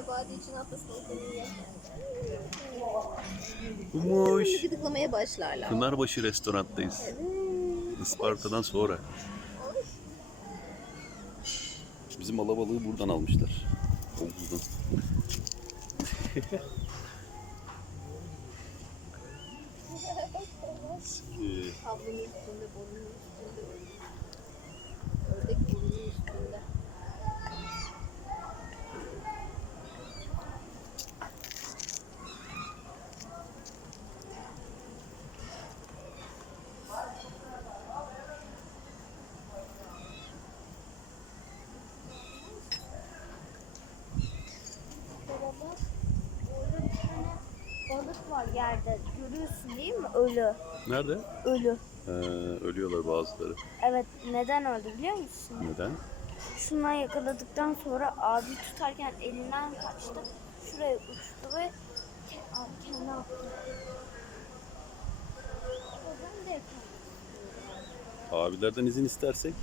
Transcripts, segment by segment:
Vadi için hafta sonu konuyu yer. Umuş. Gıdıklamaya başlarlar. Pınarbaşı restoranttayız. Evet. Isparta'dan sonra. Bizim alabalığı buradan almışlar. Omuzdan. Ee, Tablonun üstünde, borunun üstünde. Balık var yerde. Görüyorsun değil mi? Ölü. Nerede? Ölü. Ee, ölüyorlar bazıları. Evet neden öldü biliyor musun? Neden? Şundan yakaladıktan sonra abi tutarken elinden kaçtı. Şuraya uçtu ve abi kendi attı. Ben de yakaladım. Abilerden izin istersek.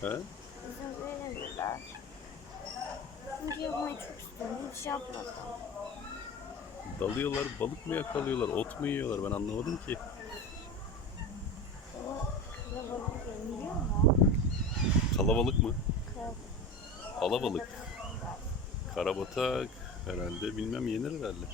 He? İzin veremiyorlar. Çünkü yapmayı çok istiyorum. Hiç yapmadım. Dalıyorlar, balık mı yakalıyorlar, ot mu yiyorlar ben anlamadım ki. Kalabalık yeniliyor mu? Kalabalık mı? Kalabalık. Alabalık. Karabatak herhalde bilmem yenir herhalde.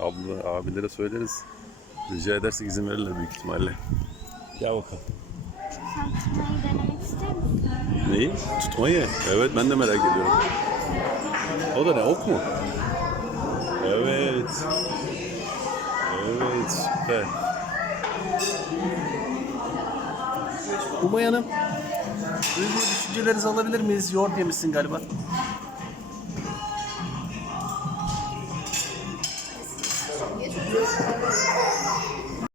Abla, abilere söyleriz. Rica edersek izin verirler büyük ihtimalle. Gel bakalım. Sen tutmayı denemek ister misin? Neyi? Tutmayı. Evet ben de merak ediyorum. O da ne? Ok mu? Evet. Evet süper. Umay Hanım. Duygu düşüncelerinizi alabilir miyiz? Yoğurt yemişsin galiba.